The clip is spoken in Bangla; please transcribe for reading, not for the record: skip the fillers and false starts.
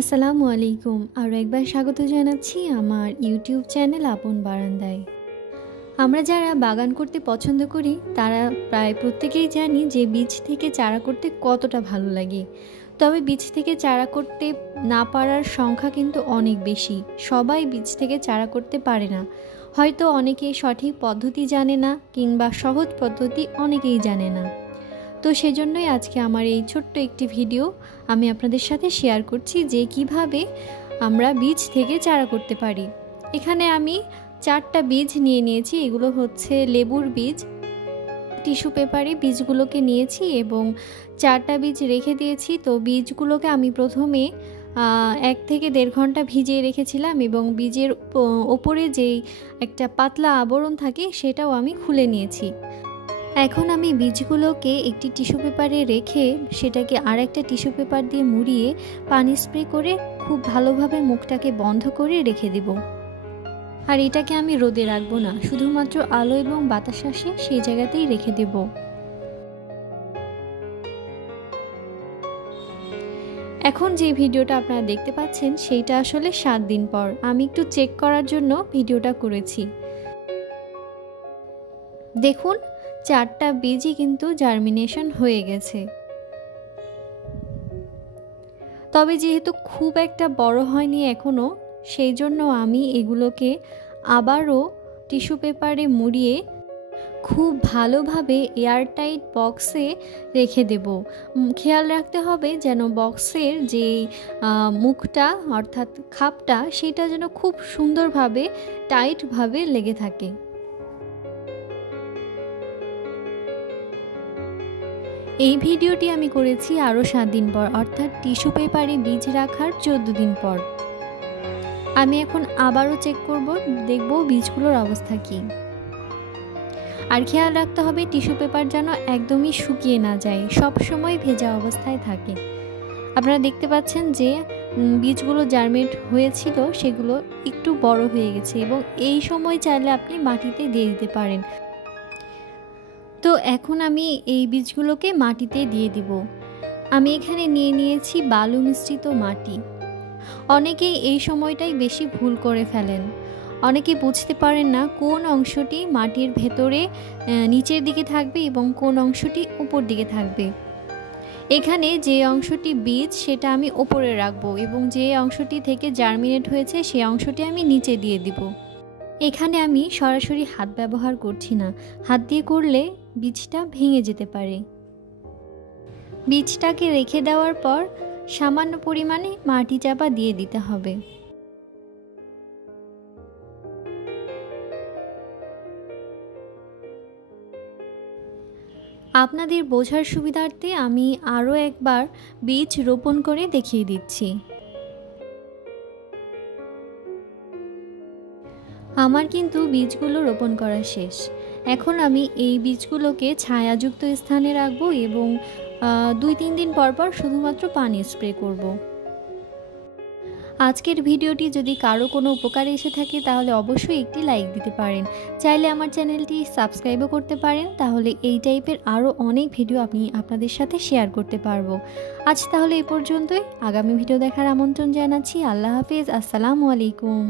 আসসালামু আলাইকুম। আরও একবার স্বাগত জানাচ্ছি আমার ইউটিউব চ্যানেল আপন বারান্দায়। আমরা যারা বাগান করতে পছন্দ করি তারা প্রায় প্রত্যেকেই জানি যে বীজ থেকে চারা করতে কতটা ভালো লাগে। তবে বীজ থেকে চারা করতে না পারার সংখ্যা কিন্তু অনেক বেশি। সবাই বীজ থেকে চারা করতে পারে না। হয়তো অনেকেই সঠিক পদ্ধতি জানে না, কিংবা সহজ পদ্ধতি অনেকেই জানে না। তো সেজন্যই আজকে আমার এই ছোট্ট একটি ভিডিও আমি আপনাদের সাথে শেয়ার করছি যে কিভাবে আমরা বীজ থেকে চারা করতে পারি। এখানে আমি 4টা বীজ নিয়ে নিয়েছি। এগুলো হচ্ছে লেবুর বীজ। টিস্যু পেপারে বীজগুলোকে নিয়েছি এবং 4টা বীজ রেখে দিয়েছি। তো বীজগুলোকে আমি প্রথমে 1 থেকে 1.5 ঘন্টা ভিজিয়ে রেখেছিলাম এবং বীজের ওপরে যেই একটা পাতলা আবরণ থাকে সেটাও আমি খুলে নিয়েছি। এখন আমি বীজগুলোকে একটি টিস্যু পেপারে রেখে সেটাকে আরেকটা টিস্যু পেপার দিয়ে মুড়িয়ে পানি স্প্রে করে খুব ভালোভাবে মুখটাকে বন্ধ করে রেখে দেব। আর এটাকে আমি রোদে রাখবো না, শুধুমাত্র আলো এবং বাতাস আসে সেই জায়গাতেই রেখে দেব। এখন যে ভিডিওটা আপনারা দেখতে পাচ্ছেন সেইটা আসলে 7 দিন পর আমি একটু চেক করার জন্য ভিডিওটা করেছি। দেখুন 4টা বীজই কিন্তু জার্মিনেশন হয়ে গেছে। তবে যেহেতু খুব একটা বড় হয়নি এখনও, সেই জন্য আমি এগুলোকে আবারও টিস্যু পেপারে মুড়িয়ে খুব ভালোভাবে এয়ারটাইট বক্সে রেখে দেব। খেয়াল রাখতে হবে যেন বক্সের যে মুখটা অর্থাৎ খাপটা সেটা যেন খুব সুন্দরভাবে টাইটভাবে লেগে থাকে। এই ভিডিওটি আমি করেছি আরও 7 দিন পর, অর্থাৎ টিস্যু পেপারে বীজ রাখার 14 দিন পর। আমি এখন আবারও চেক করব, দেখব বীজগুলোর অবস্থা কী। আর খেয়াল রাখতে হবে টিস্যু পেপার যেন একদমই শুকিয়ে না যায়, সব সময় ভেজা অবস্থায় থাকে। আপনারা দেখতে পাচ্ছেন যে বীজগুলো জার্মিনেট হয়েছিল সেগুলো একটু বড় হয়ে গেছে এবং এই সময় চাইলে আপনি মাটিতে দিয়ে দিতে পারেন। তো এখন আমি এই বীজগুলোকে মাটিতে দিয়ে দিব। আমি এখানে নিয়ে নিয়েছি বালু মিশ্রিত মাটি। অনেকেই এই সময়টাই বেশি ভুল করে ফেলেন। অনেকে বুঝতে পারেন না কোন অংশটি মাটির ভেতরে নিচের দিকে থাকবে এবং কোন অংশটি উপর দিকে থাকবে। এখানে যে অংশটি বীজ সেটা আমি উপরে রাখবো এবং যে অংশটি থেকে জার্মিনেট হয়েছে সেই অংশটি আমি নিচে দিয়ে দিব। এখানে আমি সরাসরি হাত ব্যবহার করছি না, হাত দিয়ে করলে বীজটা ভেঙে যেতে পারে। বীজটাকে রেখে দেওয়ার পর সামান্য পরিমাণে মাটি চাপা দিয়ে দিতে হবে। আপনাদের বোঝার সুবিধার্থে আমি আরও একবার বীজ রোপণ করে দেখিয়ে দিচ্ছি। আমার কিন্তু বীজগুলো রোপণ করা শেষ। এখন আমি এই বীজগুলোকে ছায়াযুক্ত স্থানে রাখবো এবং 2-3 দিন পর পর শুধুমাত্র পানি স্প্রে করব। আজকের ভিডিওটি যদি কারো কোনো উপকারে এসে থাকে তাহলে অবশ্যই একটি লাইক দিতে পারেন। চাইলে আমার চ্যানেলটি সাবস্ক্রাইবও করতে পারেন, তাহলে এই টাইপের আরও অনেক ভিডিও আমি আপনাদের সাথে শেয়ার করতে পারবো। আজ তাহলে এই পর্যন্তই। আগামী ভিডিও দেখার আমন্ত্রণ জানাচ্ছি। আল্লাহ হাফেজ। আসসালামু আলাইকুম।